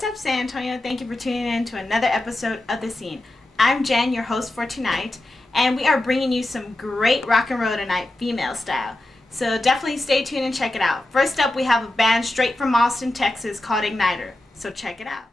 What's up, San Antonio? Thank you for tuning in to another episode of The Scene. I'm Jen, your host for tonight, and we are bringing you some great rock and roll tonight, female style. So definitely stay tuned and check it out. First up, we have a band straight from Austin, Texas called IGNITOR. So check it out.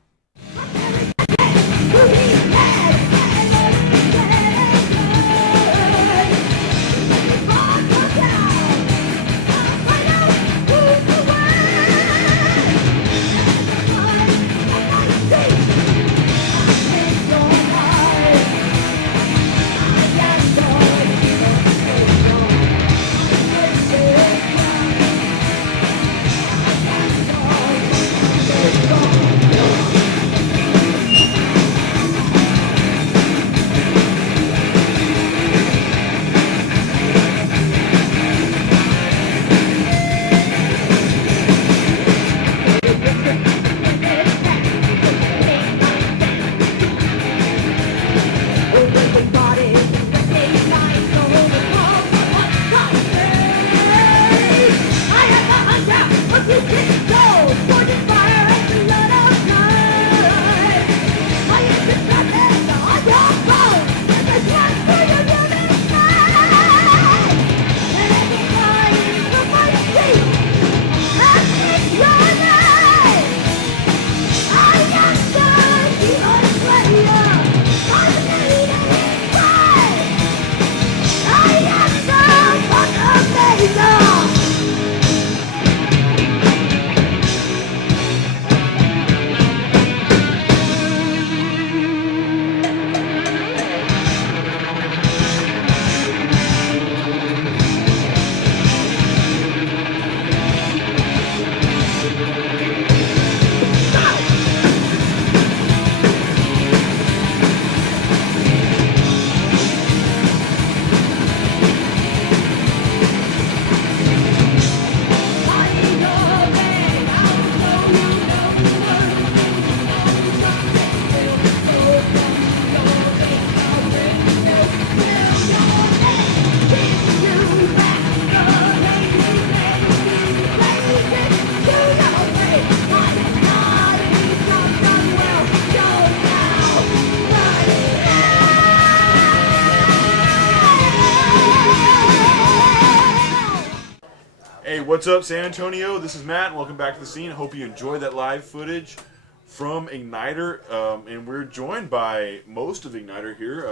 Hey, what's up, San Antonio? This is Matt. Welcome back to The Scene. Hope you enjoyed that live footage from IGNITOR. And we're joined by most of IGNITOR here.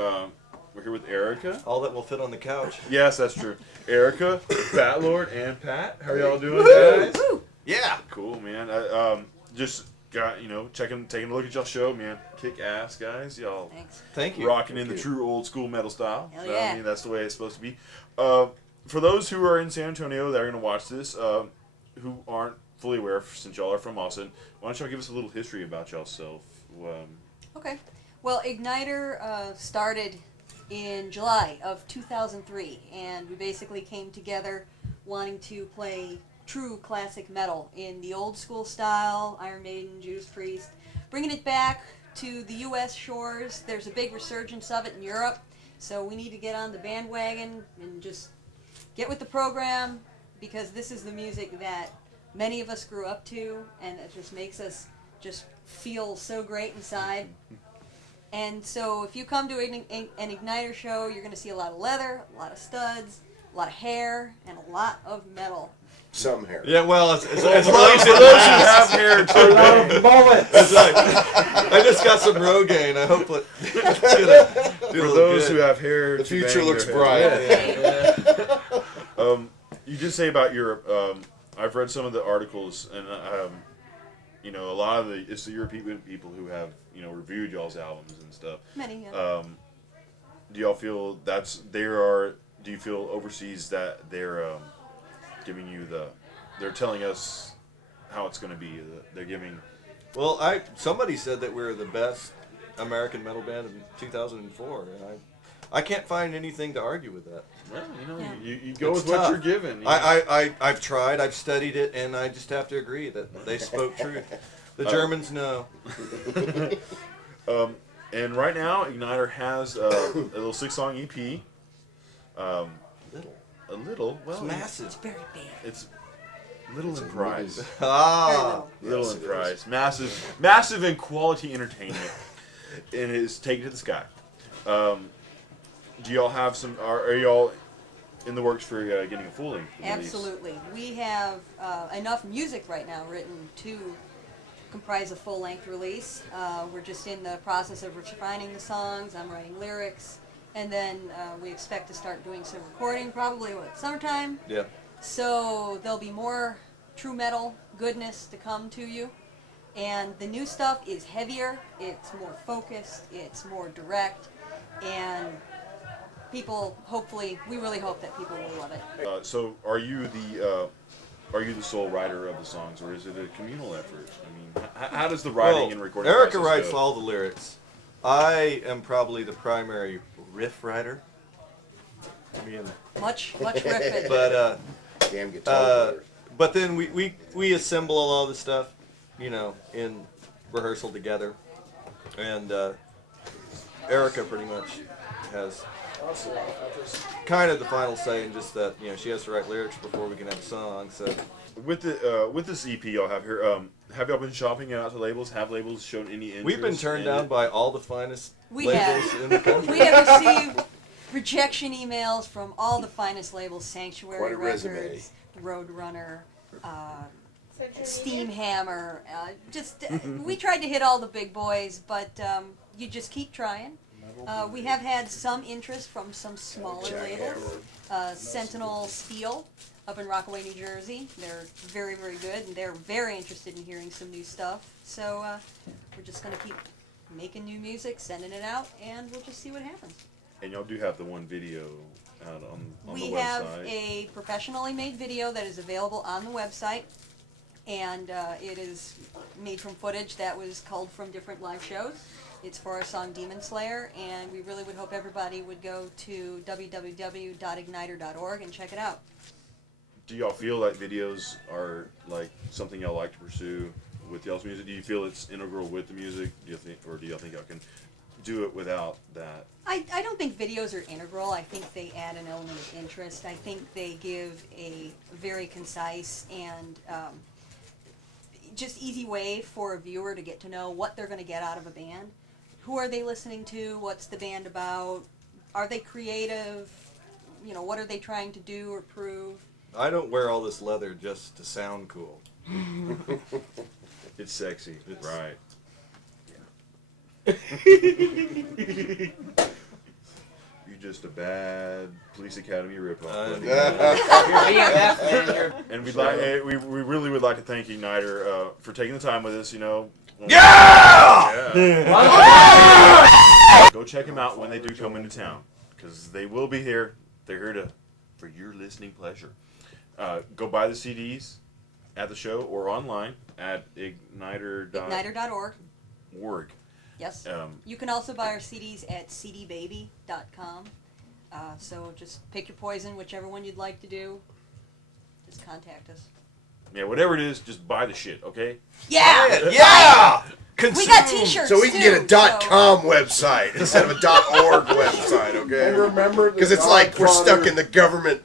We're here with Erica. All that will fit on the couch. Yes, that's true. Erica, Fat Lord, and Pat. How are y'all doing, guys? Yeah. Cool, man. Just got, taking a look at y'all show, man. Kick ass, guys. Y'all Thanks. Thank you. rocking in Thank the you. true old school metal style. Hell yeah. I mean, that's the way it's supposed to be. For those who are in San Antonio that are going to watch this, who aren't fully aware, since y'all are from Austin, why don't y'all give us a little history about y'allself? Okay. Well, IGNITOR started in July of 2003, and we basically came together wanting to play true classic metal in the old school style, Iron Maiden, Judas Priest, bringing it back to the U.S. shores. There's a big resurgence of it in Europe, so we need to get on the bandwagon and just get with the program, because this is the music that many of us grew up to, and it just makes us just feel so great inside. And so if you come to an IGNITOR show, you're going to see a lot of leather, a lot of studs, a lot of hair, and a lot of metal. Some hair. Yeah, well, as For long those as who it have lasts. hair, A too. lot of bullets. It's like, I just got some Rogaine. I hope it's gonna do For a little those good. who have hair, The to future bang looks their bright. hair. Yeah. You did say about Europe. I've read some of the articles, and a lot of it's the European people who have reviewed y'all's albums and stuff. Many, yeah. Do y'all feel do you feel overseas that they're giving you they're telling us how it's going to be? They're giving. Well, somebody said that we're the best American metal band in 2004, and I can't find anything to argue with that. Well, Yeah. you go It's with what tough. you're given. I've tried, I've studied it, and I just have to agree that they spoke truth. The Germans know. And right now, IGNITOR has a little 6-song EP. Little. A little. Well, It's massive. It's very big. It's Little in price. Ah. Very Little Yes, in it price. Massive in quality entertainment. And it is taken to the sky. Do y'all have some? Are y'all in the works for getting a full length release? Absolutely. We have enough music right now written to comprise a full-length release. We're just in the process of refining the songs. I'm writing lyrics. And then we expect to start doing some recording probably, summertime? Yeah. So there'll be more true metal goodness to come to you. And the new stuff is heavier, it's more focused, it's more direct, and people, hopefully, we really hope that people will love it. So, are you the sole writer of the songs, or is it a communal effort? I mean, how does the writing and recording Erica process writes go? all the lyrics. I am probably the primary riff writer. I mean, Much riffing. but Damn guitar player. but then we assemble all the stuff, you know, in rehearsal together, and Erica pretty much has kind of the final say in just that, you know, she has to write lyrics before we can have a song. So With this EP y'all have here, have y'all been shopping it out to labels? Have labels shown any interest? we've been turned in down it? by all the finest We labels have. in the country. We have received rejection emails from all the finest labels: Sanctuary Quite a Records, resume. Roadrunner, Steam Hammer. We tried to hit all the big boys, but you just keep trying. We have had some interest from some smaller labels. Sentinel Steel up in Rockaway, New Jersey. They're very, very good, and they're very interested in hearing some new stuff. So we're just going to keep making new music, sending it out, and we'll just see what happens. And y'all do have the one video out on the We website. have a professionally made video that is available on the website, and it is made from footage that was culled from different live shows. It's for our song Demon Slayer, and we really would hope everybody would go to www.igniter.org and check it out. Do y'all feel like videos are like something y'all like to pursue with y'all's music? Do you feel it's integral with the music? Do you think y'all think y'all can do it without that? I don't think videos are integral. I think they add an element of interest. I think they give a very concise and just easy way for a viewer to get to know what they're going to get out of a band. Who are they listening to? What's the band about? Are they creative? You know, what are they trying to do or prove? I don't wear all this leather just to sound cool. It's sexy, right? You're just a bad Police Academy ripoff. buddy. And we'd like, we really would like to thank Igniter for taking the time with us. You know. Yeah! Go check them out when they do come into town, because they will be here. They're here for your listening pleasure. Go buy the CDs at the show or online at Igniter.org. Org. Yes. You can also buy our CDs at cdbaby.com. So just pick your poison, whichever one you'd like to do. Just contact us. Yeah, whatever it is, just buy the shit, okay? Yeah! Yeah! We got t-shirts So we can get a too, .com website instead of a .org website, okay? And remember, Because it's like we're stuck in the government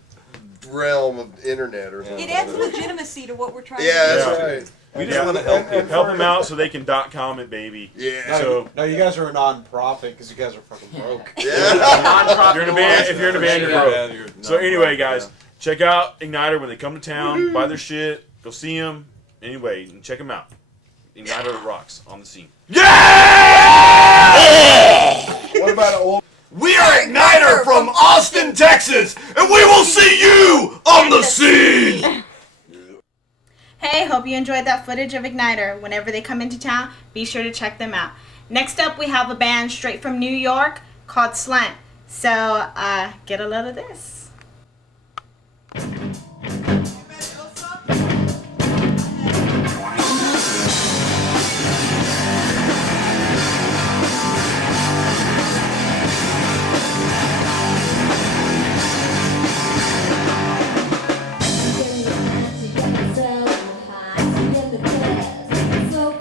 realm of internet or something. It adds legitimacy to what we're trying Yeah, to do. that's Yeah. right. We just want to help you. Help them out so they can .com it, baby. Yeah. So No, you guys are a non-profit because you guys are fucking broke. Yeah. if you're in a band, you're broke. Yeah, you're So anyway, non-profit, guys, yeah. check out Igniter when they come to town. Buy their shit. Go see them. Anyway, and check them out. Igniter rocks on the scene. Yeah! What about an old? We are Igniter from Austin, Texas, and we will see you on the scene! Hey, hope you enjoyed that footage of Igniter. Whenever they come into town, be sure to check them out. Next up, we have a band straight from New York called SLUNT. So, get a load of this. So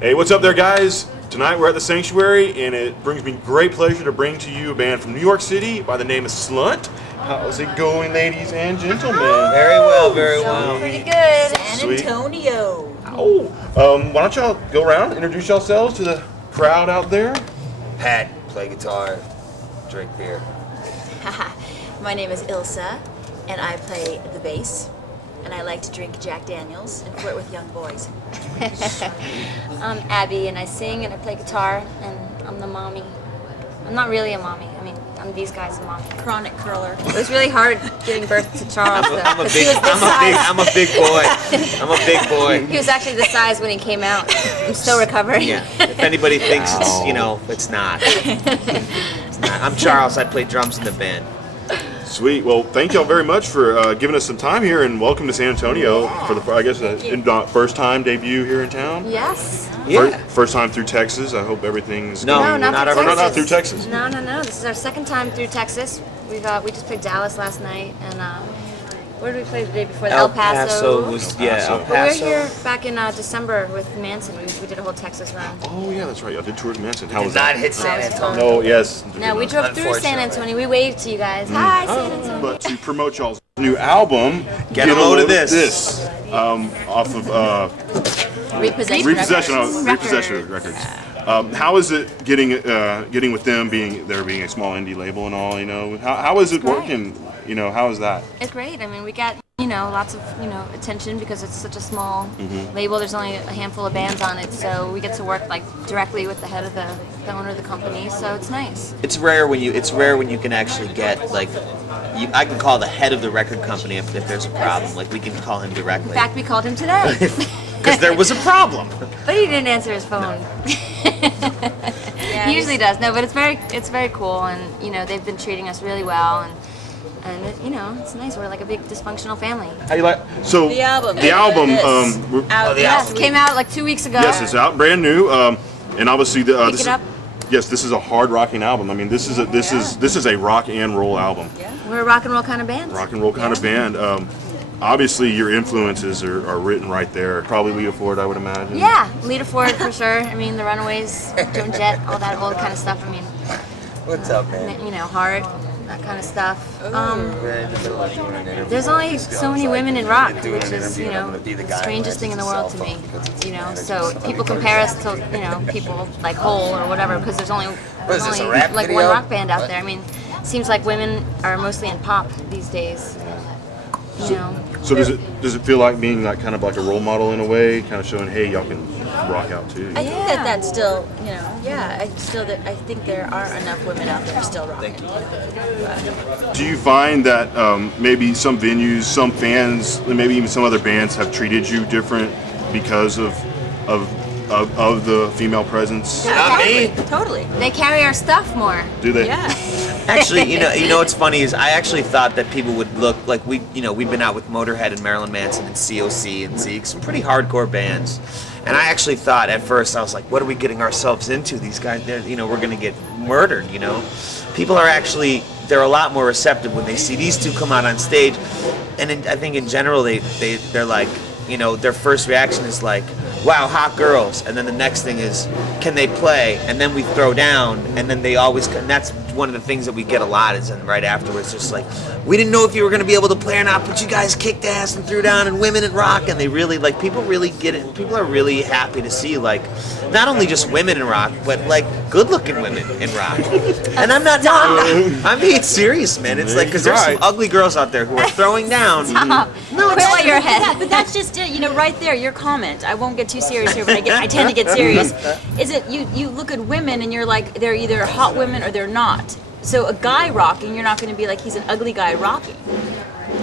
Hey, what's up there, guys? Tonight we're at the Sanctuary, and it brings me great pleasure to bring to you a band from New York City by the name of SLUNT. How's it going, ladies and gentlemen? Very well, very well. Pretty good. San Antonio. Oh, why don't y'all go around, introduce yourselves to the crowd out there? Pat, play guitar, drink beer. My name is Ilsa, and I play the bass. And I like to drink Jack Daniels and flirt with young boys. I'm Abby, and I sing and I play guitar, and I'm the mommy. I'm not really a mommy. I mean, I'm these guys' mommy. Chronic curler. It was really hard giving birth to Charles. I'm a big boy. I'm a big boy. He was actually the size when he came out. I'm still recovering. Yeah. If anybody thinks it's, it's not. It's not. I'm Charles. I play drums in the band. Sweet. Well, thank y'all very much for giving us some time here, and welcome to San Antonio for the, I guess, first time debut here in town. Yes. Yeah. First time through Texas. I hope everything's No, going not not through our- Texas. not through Texas. No. This is our second time through Texas. We just played Dallas last night, and where did we play the day before? El El Paso. was, El yeah, Paso. El But we were Paso. here back in December with Manson. We did a whole Texas run. Oh yeah, that's right. Y'all did tour with Manson. How was Did not that? hit San Antonio. No, yes. No, we drove through San Unfortunately. Antonio. We waved to you guys. Hi, San Antonio. But to promote y'all's new album, Get a load of this. Off of Repossession. Repossession Records. How is it getting with them being a small indie label and all? How is it great. working? How is that? It's great. I mean, we got lots of attention because it's such a small label. There's only a handful of bands on it, so we get to work like directly with the head of the owner of the company. So it's nice. It's rare when you can actually get I can call the head of the record company if there's a problem. Like we can call him directly. In fact, we called him today, Because there was a problem. but he didn't answer his phone. He usually does. No, but it's very cool, and they've been treating us really well, and it's nice. We're like a big dysfunctional family. How you like? So The album. The album. Out the Yes, album. came out like 2 weeks ago. Yes, it's out, brand new. And obviously Pick it up. Yes, this is a hard rocking album. I mean, this is a rock and roll album. We're a rock and roll kind of band. Rock and roll kind of band. Obviously, your influences are written right there. Probably Lita Ford, I would imagine. Yeah, Lita Ford for sure. I mean, the Runaways, Joan Jett, all that old kind of stuff. I mean, What's up, man? Heart, that kind of stuff. There's only so many women in rock, which is, the strangest thing in the world to me. So people compare us to, people like Hole or whatever, because there's only this, a rap like video? one rock band out there. I mean, it seems like women are mostly in pop these days. So does it feel like being like kind of like a role model in a way, kind of showing, hey, y'all can rock out too? I think that's still, I think there are enough women out there still rocking. Do you find that maybe some venues, some fans, maybe even some other bands have treated you different because of the female presence? Not me. Totally. They carry our stuff more. Do they? Yeah. Actually, what's funny is I actually thought that people would look like we've been out with Motorhead and Marilyn Manson and COC and Zeke, some pretty hardcore bands. And I actually thought at first, I was like, what are we getting ourselves into? These guys, we're going to get murdered, People are actually, they're a lot more receptive when they see these two come out on stage. And I think in general, they're like, their first reaction is like, wow, hot girls. And then the next thing is, can they play? And then we throw down, and then they always, and that's one of the things that we get a lot is then right afterwards, just like, we didn't know if you were going to be able to play or not, but you guys kicked ass and threw down, and women in rock, and they really, people really get it. People are really happy to see, not only just women in rock, but, good-looking women in rock. And I'm not, I'm being serious, man. It's because there's some ugly girls out there who are throwing down. No, it's Quit your head. But that's just it, right there, your comment. I won't get too serious here, but I tend to get serious. Is it you look at women and you're like, they're either hot women or they're not. So a guy rocking, you're not going to be like, he's an ugly guy rocking.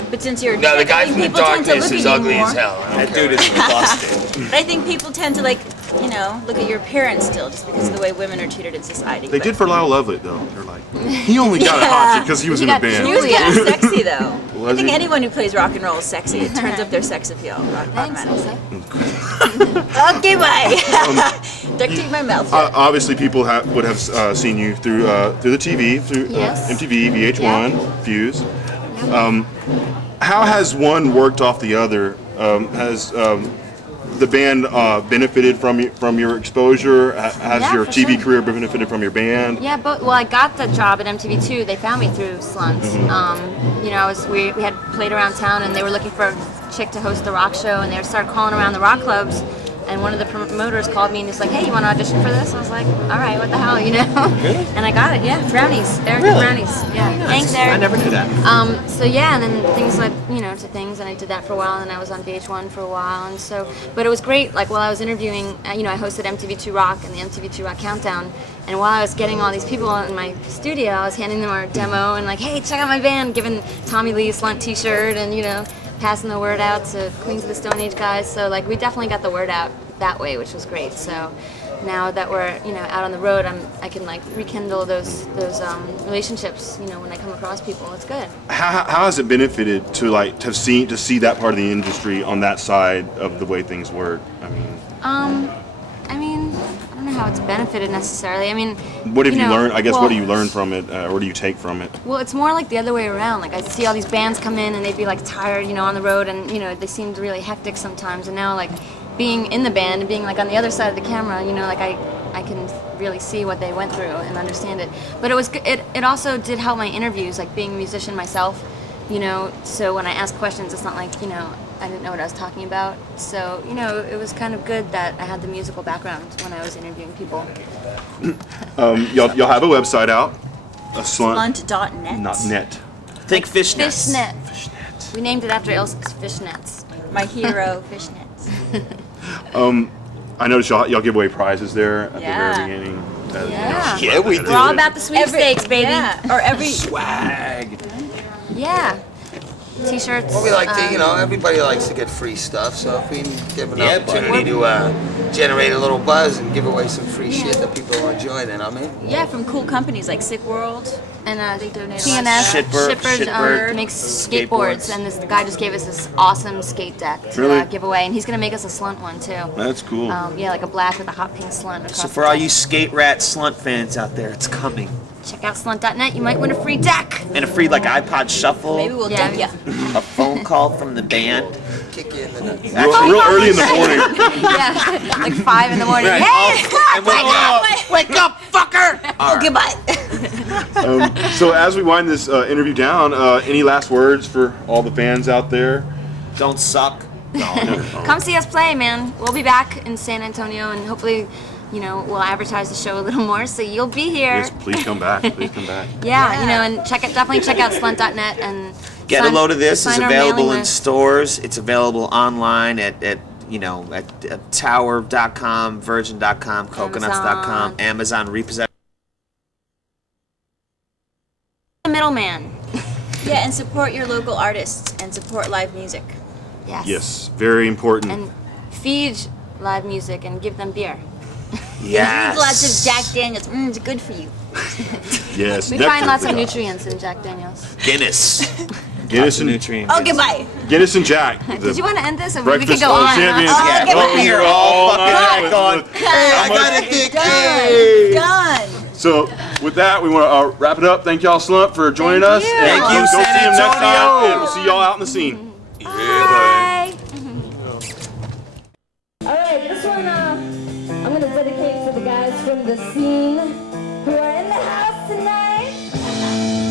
But since you're No, the guy from the people tend to darkness look is at you ugly more. as hell. That dude is busted. But I think people tend to look at your appearance still, just because of the way women are treated in society. They But did for Lyle Lovett though. They're like, he only got it hot because he was in a got band. he was kind of sexy though. Was I think he? anyone who plays rock and roll is sexy. It turns up their sex appeal. Thanks, Automatically. Ilse. Okay, bye. Duct tape my mouth. Obviously, people would have seen you through the TV, through Yes. MTV, VH1, Fuse. How has one worked off the other? Has the band benefited from your exposure? Has Yeah, your for TV sure. career benefited from your band? Yeah, but well, I got the job at MTV too. They found me through SLUNT. You know, we had played around town, and they were looking for a chick to host the rock show, and they started calling around the rock clubs. And one of the promoters called me and was like, "Hey, you want to audition for this?" I was like, "All right, what the hell, you know?" Really? And I got it. Yeah, brownies. Eric Really? brownies. Yeah. Thanks, Eric. I never knew that. So yeah, and then things led, you know, to things, and I did that for a while, and I was on VH1 for a while, and so, but it was great. Like while I was interviewing, you know, I hosted MTV2 Rock and the MTV2 Rock Countdown, and while I was getting all these people in my studio, I was handing them our demo and like, hey, check out my band, giving Tommy Lee a SLUNT T-shirt, and you know, passing the word out to Queens of the Stone Age guys. So like, we definitely got the word out that way, which was great. So now that we're, you know, out on the road, I can like rekindle those relationships, you know, when I come across people. It's good. How has it benefited to see that part of the industry on that side of the way things work? I don't know how it's benefited necessarily. I mean, what have you know, learned? I guess well, what do you learn from it, or what do you take from it? Well, it's more like the other way around. Like I see all these bands come in and they'd be like tired, you know, on the road, and you know, they seemed really hectic sometimes. And now like being in the band and being like on the other side of the camera, you know, like I can really see what they went through and understand it. But it also did help my interviews, like being a musician myself, you know. So when I ask questions, it's not like, you know, I didn't know what I was talking about. So, you know, it was kind of good that I had the musical background when I was interviewing people. Y'all have a website out, a SLUNT.net. Not net. Think fishnets. Fishnet. We named it after Ilse's fishnets. My hero, fishnets. I noticed y'all give away prizes there at Yeah. the very beginning. Yeah. Yeah, we We're all do. about the sweepstakes, baby. Yeah, or every Swag. Yeah. T-shirts. Well, we like to, you know, everybody likes to get free stuff, so if we can give an Yeah, opportunity to generate a little buzz and give away some free shit that people will enjoy, then I'm in. yeah, from cool companies like Sick World. And they donate TNS. Shitbird makes skateboards. skateboards, and this guy just gave us this awesome skate deck to Really? give away, and he's gonna make us a SLUNT one too. That's cool. Yeah, like a black with a hot pink SLUNT across. So the for all top. you skate rat slunt fans out there, it's coming. check out SLUNT.net, you might win a free deck. And a free like iPod shuffle. Maybe we'll Yeah. dump ya. A phone call from the band. Kick you in the nuts. Real early in the morning. Yeah, like 5 in the morning. Right. Hey, it's SLUNT! And wake up, fucker! Oh, goodbye. So as we wind this interview down, any last words for all the fans out there? Don't suck. Come see us play, man. We'll be back in San Antonio, and hopefully, you know, we'll advertise the show a little more, so you'll be here. Yes, please come back. Please come back. Yeah, you know, and definitely check out SLUNT.net and Get a load of this. It's sign our available mailing in list. stores. It's available online at Tower.com, Virgin.com, Coconuts.com, Amazon Repossession. The middleman. Yeah, and support your local artists and support live music. Yes. Yes, very important. And feed live music and give them beer. Yes. Drink lots of Jack Daniels. It's good for you. Yes, We find lots of definitely. nutrients in Jack Daniels. Guinness. Guinness and nutrients. Oh, goodbye. Guinness and Jack. Did you want to end this, or we could Breakfast go of on? Champions. Oh, Yeah, goodbye. we're here all fucking night night going. with- Hey, I got a dick. Hey. Done. So with that, we want to wrap it up. Thank y'all, SLUNT, for joining us. you. And Thank you, go San see them next time, Antonio. and we'll see y'all out in the scene. Bye. Alright, this one I'm gonna dedicate to the guys from the scene who are in the house tonight.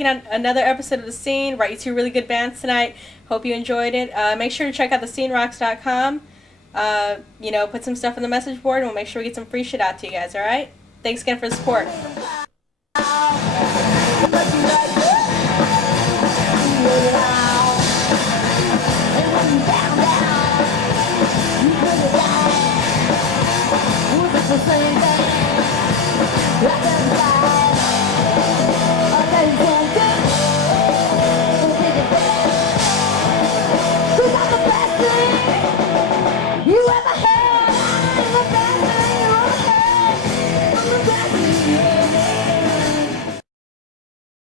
checking out another episode of The Scene. Brought you two really good bands tonight. Hope you enjoyed it. Make sure to check out thescenerocks.com. Put some stuff on the message board, and we'll make sure we get some free shit out to you guys, alright? Thanks again for the support.